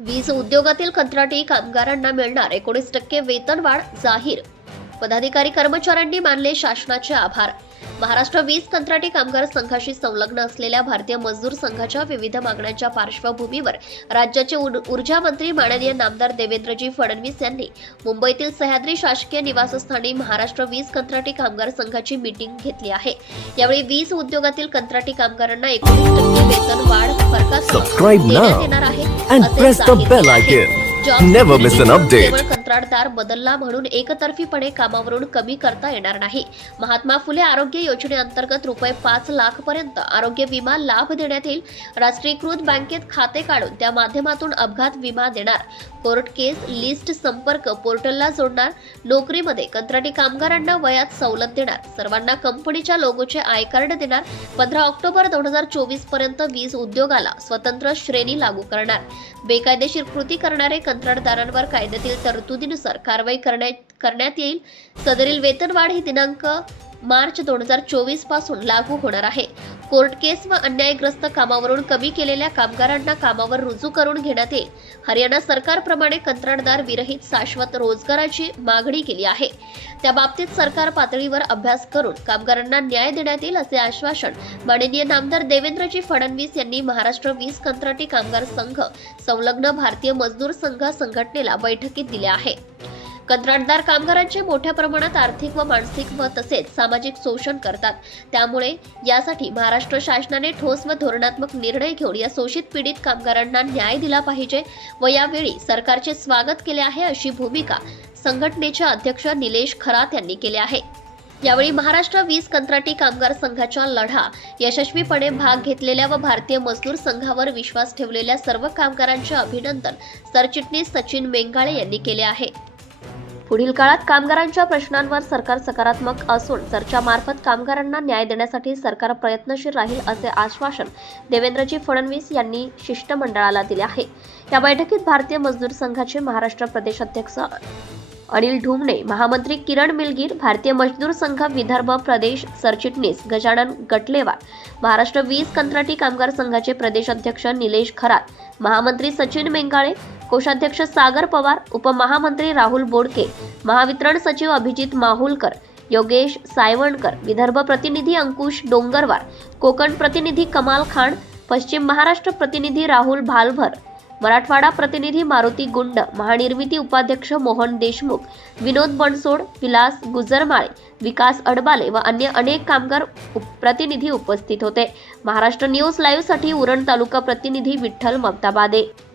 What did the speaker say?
वीज उद्योगातील कंत्राटी कामगारांना मिळणार एकोणीस टक्के वेतनवाढ जाहीर पदाधिकारी कर्मचाऱ्यांनी मानले शासनाचे आभार. महाराष्ट्र वीज कंत्राटी कामगार संघाशी संलग्न असलेल्या भारतीय मजदूर संघाच्या विविध मागण्यांच्या पार्श्वभूमीवर राज्याचे ऊर- ऊर्जा मंत्री माननीय नामदार देवेंद्रजी फडणवीस यांनी मुंबईतील सह्याद्री शासकीय निवासस्थानी महाराष्ट्र वीज कंत्राटी कामगार संघाची मीटिंग घेतली आहे. यावेळी वीज उद्योगातील कंत्राटी कामगारांना एकोणीस टक्के वेतन वाढ फरकासह देण्यात येणार आहे. असे an म्हणून update. केवळ कंत्राटदार बदलला म्हणून एकतर्फीपणे कामावरून कमी करता येणार नाही. महात्मा फुले आरोग्य योजनेअंतर्गत रुपये पाच लाख पर्यंत आरोग्य विमा लाभ देण्यात येईल. राष्ट्रीयकृत बँकेत खाते काढून त्या माध्यमातून अपघात विमा देणार. कोर्ट केस लिस्ट संपर्क पोर्टलला जोडणार. नोकरीमध्ये कंत्राटी कामगारांना वयात सवलत देणार. सर्वांना कंपनीच्या लोगोचे आय कार्ड देणार. पंधरा ऑक्टोबर दोन हजार चोवीसपर्यंत वीज उद्योगाला स्वतंत्र श्रेणी लागू करणार. बेकायदेशीर कृती करणारे कंत्राटदारांवर कायद्यातील तरतुदीनुसार कारवाई करण्यात करण्यात येईल. सदरील वेतनवाढ ही दिनांक मार्च दोन हजार चोवीसपासून लागू होणार आहे. कोर्ट केस व अन्यायग्रस्त कामावरून कमी केलेल्या कामगारांना कामावर रुजू करून घेण्यात येईल. हरियाणा सरकारप्रमाणे कंत्राटदार विरहित शाश्वत रोजगाराची मागणी केली आहे. त्या बाबतीत सरकार पातळीवर अभ्यास करून कामगारांना न्याय देण्यात येईल असे आश्वासन माननीय नामदार देवेंद्रजी फडणवीस यांनी महाराष्ट्र वीज कंत्राटी कामगार संघ संलग्न भारतीय मजदूर संघ संघटनेला बैठकीत दिले आहे. कंत्राटदार कामगारांचे मोठ्या प्रमाणात आर्थिक व मानसिक व तसेच सामाजिक शोषण करतात. त्यामुळे यासाठी महाराष्ट्र शासनाने ठोस व धोरणात्मक निर्णय घेऊन या शोषित पीडित कामगारांना न्याय दिला पाहिजे व यावेळी सरकारचे स्वागत केले आहे अशी भूमिका संघटनेचे अध्यक्ष निलेश खरात यांनी केले आहे. यावेळी महाराष्ट्र वीज कंत्राटी कामगार संघाच्या लढा यशस्वीपणे भाग घेतलेल्या व भारतीय मजदूर संघावर विश्वास ठेवलेल्या सर्व कामगारांचे अभिनंदन सरचिटणीस सचिन मेंगाळे यांनी केले आहे. पुढील काळात कामगारांच्या प्रश्नांवर सरकार सकारात्मक असून चर्चामार्फत कामगारांना न्याय देण्यासाठी सरकार प्रयत्नशील राहील असे आश्वासन देवेंद्रजी फडणवीस यांनी शिष्टमंडळाला दिले आहे. या बैठकीत भारतीय मजदूर संघाचे महाराष्ट्र प्रदेश अध्यक्ष अनिल ढुमणे महामंत्री किरण मिलगीर भारतीय मजदूर संघ विदर्भ प्रदेश सरचिटणीस गजानन गटलेवार महाराष्ट्र वीज कंत्राटी कामगार संघाचे प्रदेश अध्यक्ष निलेश खरात महामंत्री सचिन मेंगाळे कोषाध्यक्ष सागर पवार उपमहामंत्री राहुल बोडके महावितरण सचिव अभिजित माहुलकर योगेश सायवणकर विदर्भ प्रतिनिधी अंकुश डोंगरवार कोकण प्रतिनिधी कमाल खान पश्चिम महाराष्ट्र प्रतिनिधी राहुल भालभर मराठवाडा प्रतिनिधी मारुती गुंड महानिर्मिती उपाध्यक्ष मोहन देशमुख विनोद बनसोड विलास गुजरमाळे विकास अडबाले व अन्य अनेक कामगार उप- प्रतिनिधी उपस्थित होते. महाराष्ट्र न्यूज लाईव्हसाठी उरण तालुका प्रतिनिधी विठ्ठल ममताबादे